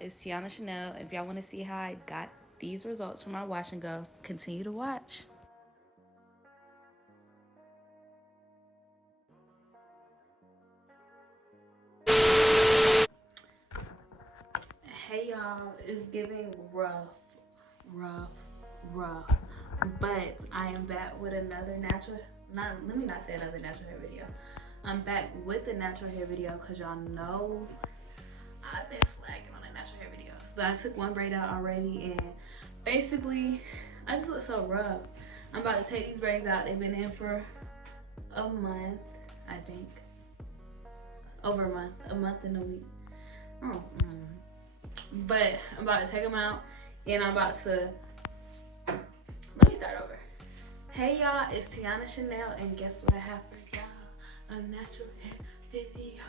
it's Tiana Chanel. If y'all want to see how I got these results from my wash and go, continue to watch. Hey y'all, it's giving rough. But I am back with another let me not say another natural hair video. I'm back with the natural hair video because y'all know I've been slacking on the natural hair videos. But I took one braid out already and basically I just look so rough. I'm about to take these braids out. They've been in for a month, I think. Over a month and a week. But I'm about to take them out and I'm about to, let me start over. Hey y'all, it's Tiana Chanel and guess what I have for y'all? A natural hair video.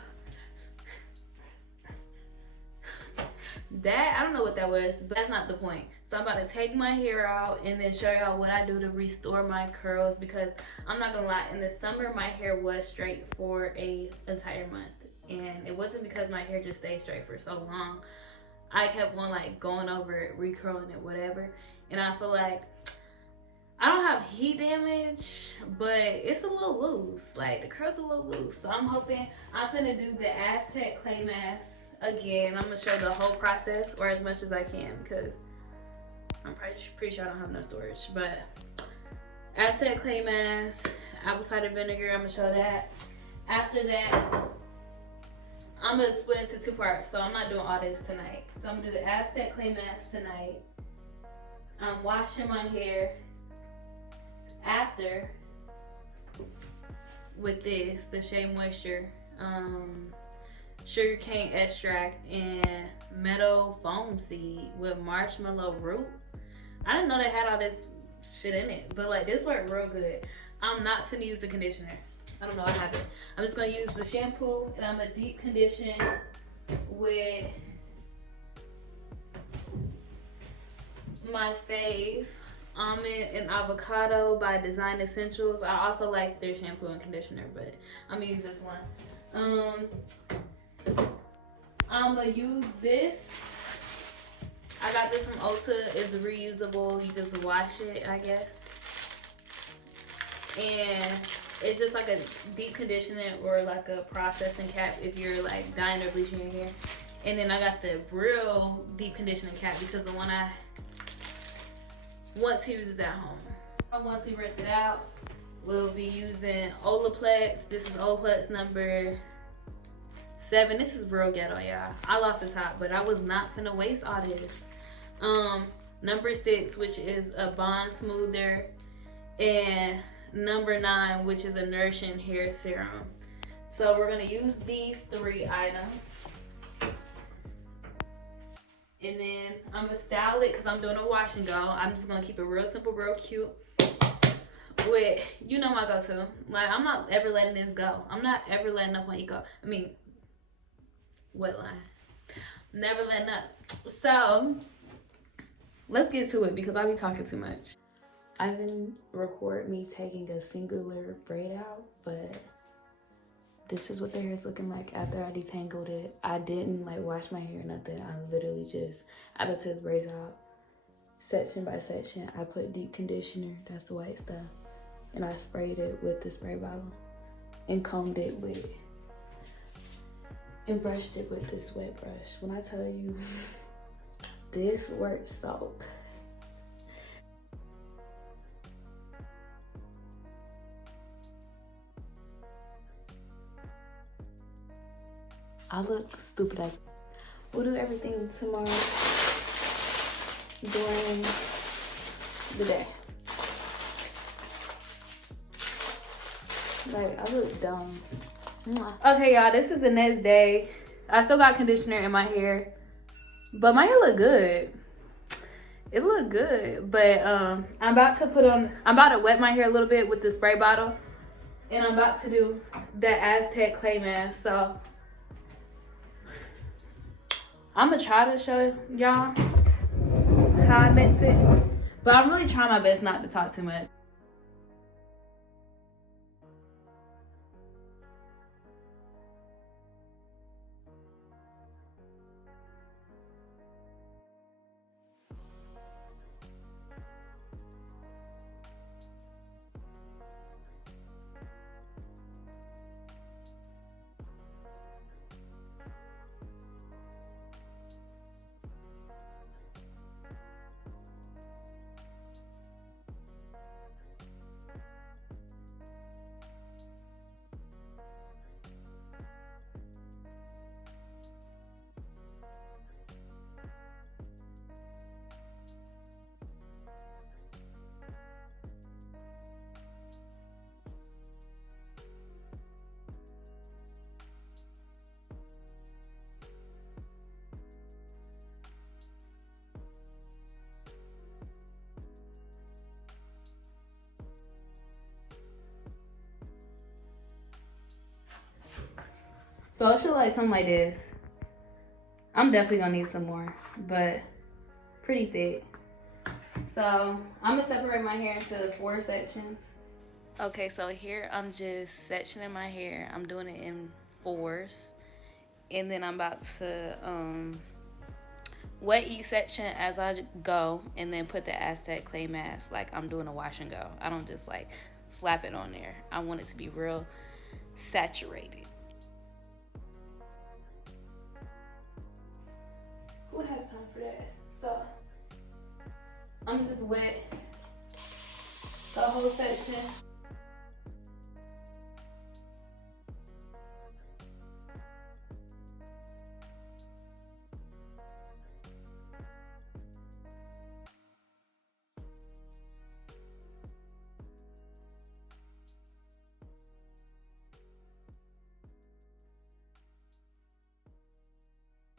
That, I don't know what that was, but that's not the point. So I'm about to take my hair out and then show y'all what I do to restore my curls, because I'm not gonna lie, in the summer my hair was straight for an entire month. And it wasn't because my hair just stayed straight for so long. I kept on like going over it, recurling it, whatever. And I feel like I don't have heat damage, but it's a little loose. Like the curls a little loose. So I'm hoping, I'm finna do the Aztec clay mask again. I'm gonna show the whole process, or as much as I can, because I'm pretty sure I don't have enough storage. But Aztec clay mask, apple cider vinegar, I'm gonna show that. After that, I'm gonna split into two parts, so I'm not doing all this tonight. So I'm gonna do the Aztec clay mask tonight. I'm washing my hair after with this, the Shea Moisture, sugarcane extract, and meadow foam seed with marshmallow root. I didn't know they had all this shit in it, but like this worked real good. I'm not finna use the conditioner. I don't know what happened. I'm just gonna use the shampoo and I'm gonna deep condition with my fave almond and avocado by Design Essentials. I also like their shampoo and conditioner, but I'm gonna use this one. I'm gonna use this. I got this from Ulta. It's reusable. You just wash it, I guess. And it's just like a deep conditioner or like a processing cap if you're like dyeing or bleaching your hair. And then I got the real deep conditioning cap because the one I want to use is at home. Once we rinse it out, we'll be using Oleplex. This is Oleplex number 7. This is real ghetto, y'all. I lost the top, but I was not finna waste all this. Number 6, which is a bond smoother, and number 9, which is a nourishing hair serum. So we're gonna use these 3 items. And then I'm gonna style it because I'm doing a wash and go. I'm just gonna keep it real simple, real cute. With, you know, my go-to. Like, I'm not ever letting this go. I'm not ever letting up on Eco. I mean, wet line. Never letting up. So, let's get to it because I be talking too much. I didn't record me taking a singular braid out, but this is what the hair is looking like after I detangled it. I didn't like wash my hair or nothing. I literally just, I took the braids out section by section. I put deep conditioner, that's the white stuff, and I sprayed it with the spray bottle and combed it with, and brushed it with this wet brush. When I tell you, this works so good. I look stupid as. We'll do everything tomorrow during the day. Like, I look dumb. Okay, y'all, this is the next day. I still got conditioner in my hair, but my hair look good. It look good, but I'm about to wet my hair a little bit with the spray bottle, and I'm about to do that Aztec clay mask. So I'm gonna try to show y'all how I mix it, but I'm really trying my best not to talk too much. So it should look like something like this. I'm definitely gonna need some more, but pretty thick. So I'm gonna separate my hair into 4 sections. Okay, so here I'm just sectioning my hair. I'm doing it in 4s. And then I'm about to wet each section as I go, and then put the Aztec clay mask like I'm doing a wash and go. I don't just like slap it on there. I want it to be real saturated. Who has time for that? So I'm just wet the whole section.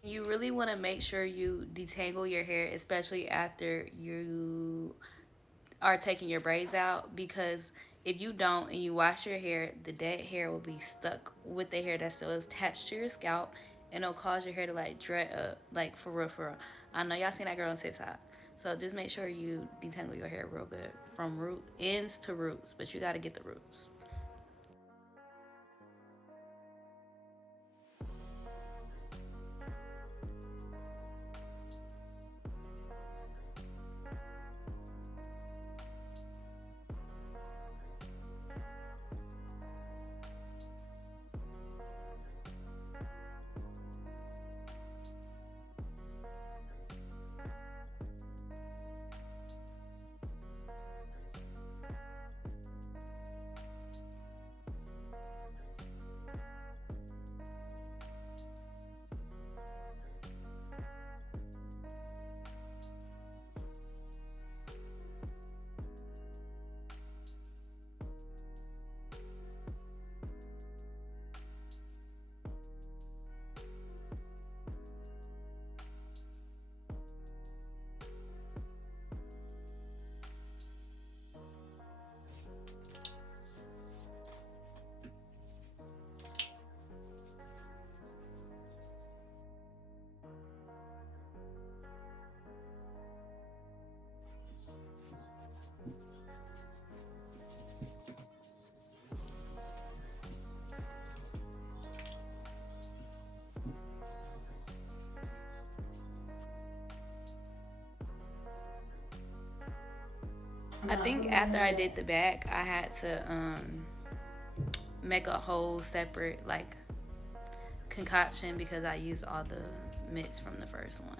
You really want to make sure you detangle your hair, especially after you are taking your braids out, because if you don't and you wash your hair, the dead hair will be stuck with the hair that's still attached to your scalp, and it'll cause your hair to like dread up, like for real, for real. I know y'all seen that girl on TikTok. So just make sure you detangle your hair real good from root ends to roots, but you got to get the roots. I think after I did the back, I had to make a whole separate like concoction because I used all the mix from the first one.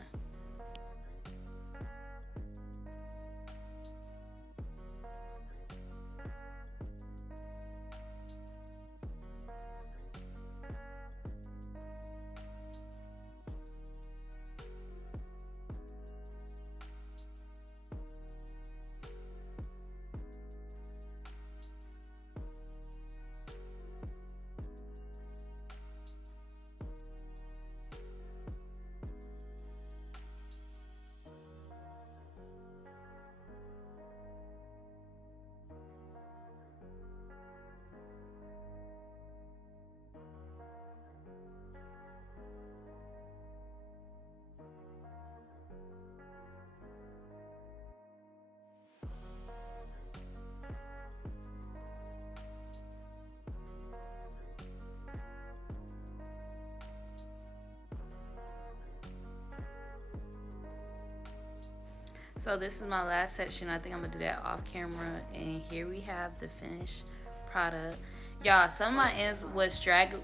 So this is my last section. I think I'm gonna do that off camera. And here we have the finished product. Y'all, some of my ends was straggling.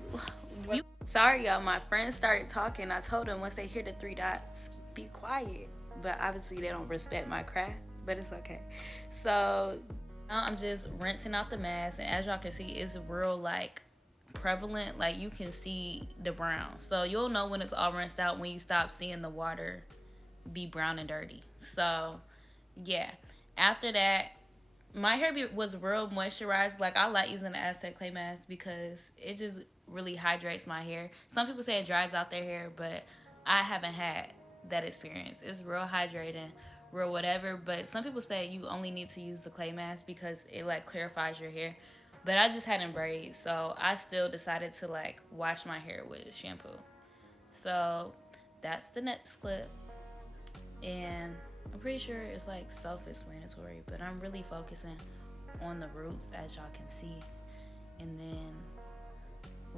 Sorry, y'all. My friends started talking. I told them once they hear the 3 dots, be quiet. But obviously they don't respect my craft. But it's okay. So now I'm just rinsing out the mask, and as y'all can see, it's real like prevalent. Like you can see the brown. So you'll know when it's all rinsed out when you stop seeing the water be brown and dirty. So yeah, after that, my hair was real moisturized. Like I like using the Aztec clay mask because it just really hydrates my hair. Some people say it dries out their hair, but I haven't had that experience. It's real hydrating, real whatever. But some people say you only need to use the clay mask because it like clarifies your hair. But I just had in braids, so I still decided to like wash my hair with shampoo. So that's the next clip. And I'm pretty sure it's like self-explanatory, but I'm really focusing on the roots, as y'all can see, and then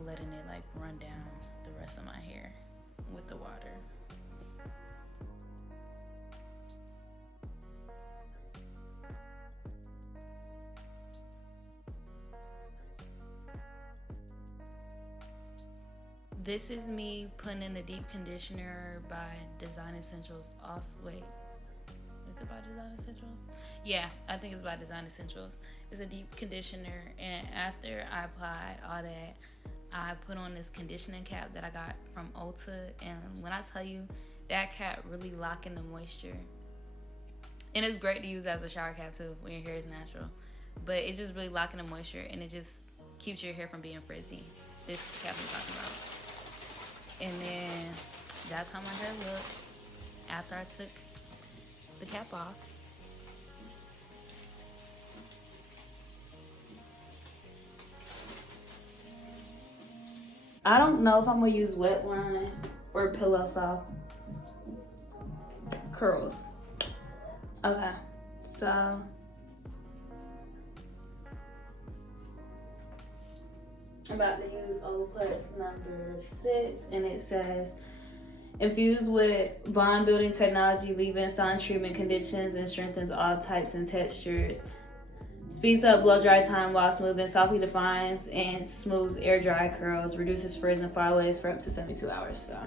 letting it like run down the rest of my hair with the water. This is me putting in the deep conditioner by Design Essentials. Also, wait, is it by Design Essentials? Yeah, I think it's by Design Essentials. It's a deep conditioner, and after I apply all that, I put on this conditioning cap that I got from Ulta. And when I tell you, that cap really lock in the moisture. And it's great to use as a shower cap too when your hair is natural. But it just really lock in the moisture, and it just keeps your hair from being frizzy. This cap I'm talking about. And then that's how my hair looked after I took the cap off. I don't know if I'm gonna use wet line or pillow soft curls. Okay, so I'm about to use Oleplex number 6, and it says, infused with bond building technology, leave-in sun treatment conditions and strengthens all types and textures. Speeds up blow dry time while smoothing, softly defines and smooths air dry curls, reduces frizz and flyaways for up to 72 hours. So,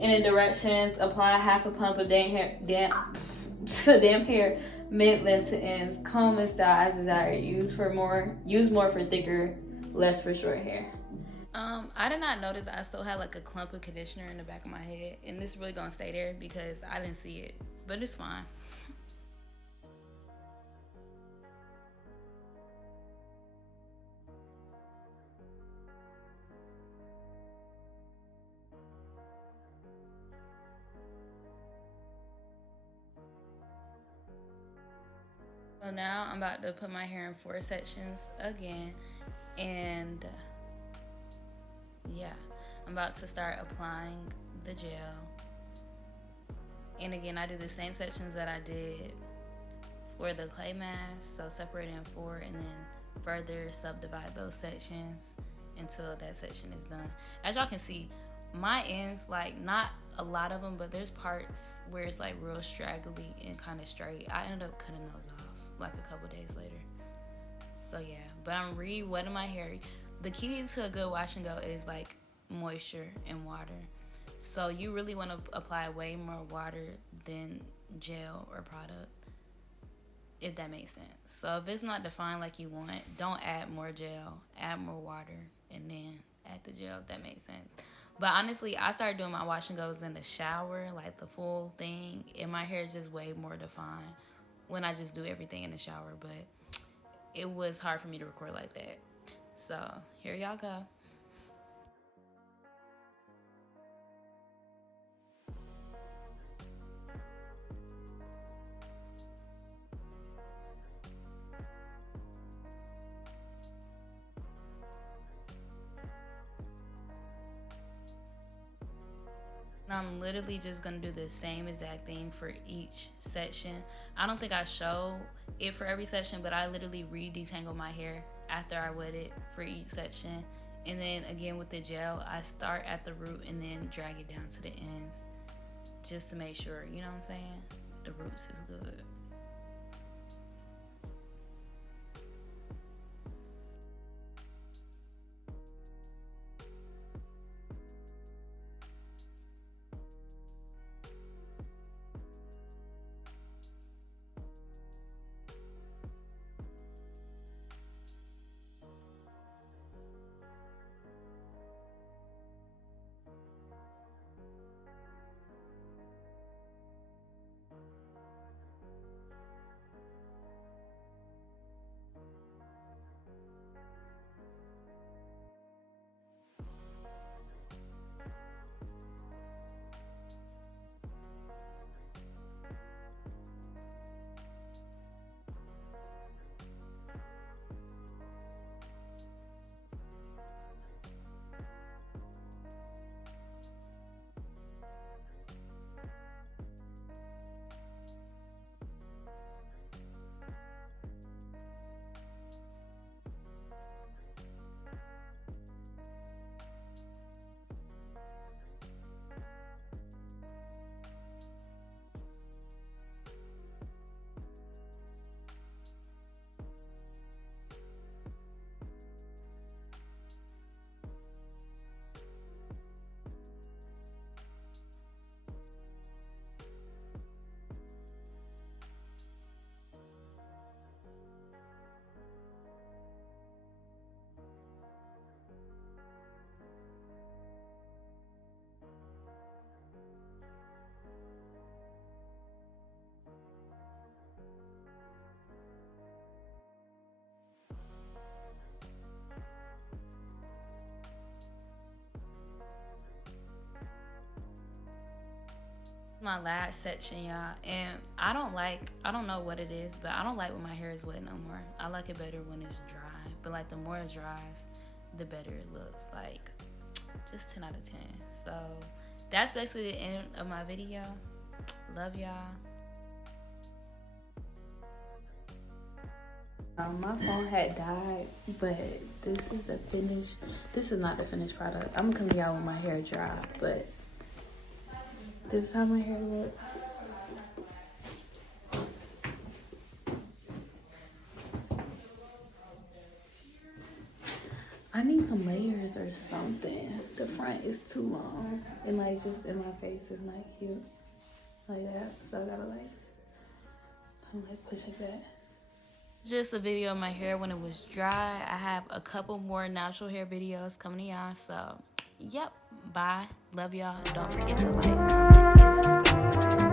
in the directions, apply half a pump of damp hair, mid-length to ends, comb and style as desired. Use more for thicker, less for short hair. I did not notice I still had like a clump of conditioner in the back of my head, and this really gonna stay there because I didn't see it, but it's fine. So now I'm about to put my hair in 4 sections again, and yeah, I'm about to start applying the gel. And again, I do the same sections that I did for the clay mask, so separate in 4 and then further subdivide those sections until that section is done. As y'all can see, my ends, like not a lot of them, but there's parts where it's like real straggly and kind of straight. I ended up cutting those off like a couple days later. So yeah, but I'm re-wetting my hair. The key to a good wash and go is like moisture and water. So you really want to apply way more water than gel or product, if that makes sense. So if it's not defined like you want, don't add more gel, add more water, and then add the gel, if that makes sense. But honestly, I started doing my wash and goes in the shower, like the full thing, and my hair is just way more defined when I just do everything in the shower. But it was hard for me to record like that. So here y'all go. I'm literally just gonna do the same exact thing for each section. I don't think I show it for every section, but I literally re-detangle my hair after I wet it for each section. And then again with the gel, I start at the root and then drag it down to the ends just to make sure, you know what I'm saying, the roots is good. my last section, y'all, and I don't know what it is, but I don't like when my hair is wet no more. I like it better when it's dry, but like the more it dries, the better it looks. Like, just 10 out of 10. So that's basically the end of my video. Love y'all. My phone had died, but this is the finished. This is not the finished product. I'm gonna come to y'all with my hair dry, but this is how my hair looks. I need some layers or something. The front is too long, and like just in my face is not cute like that. So I gotta like kind of like push it back. Just a video of my hair when it was dry. I have a couple more natural hair videos coming to y'all. So, yep. Bye. Love y'all. Don't forget to like, comment, and subscribe.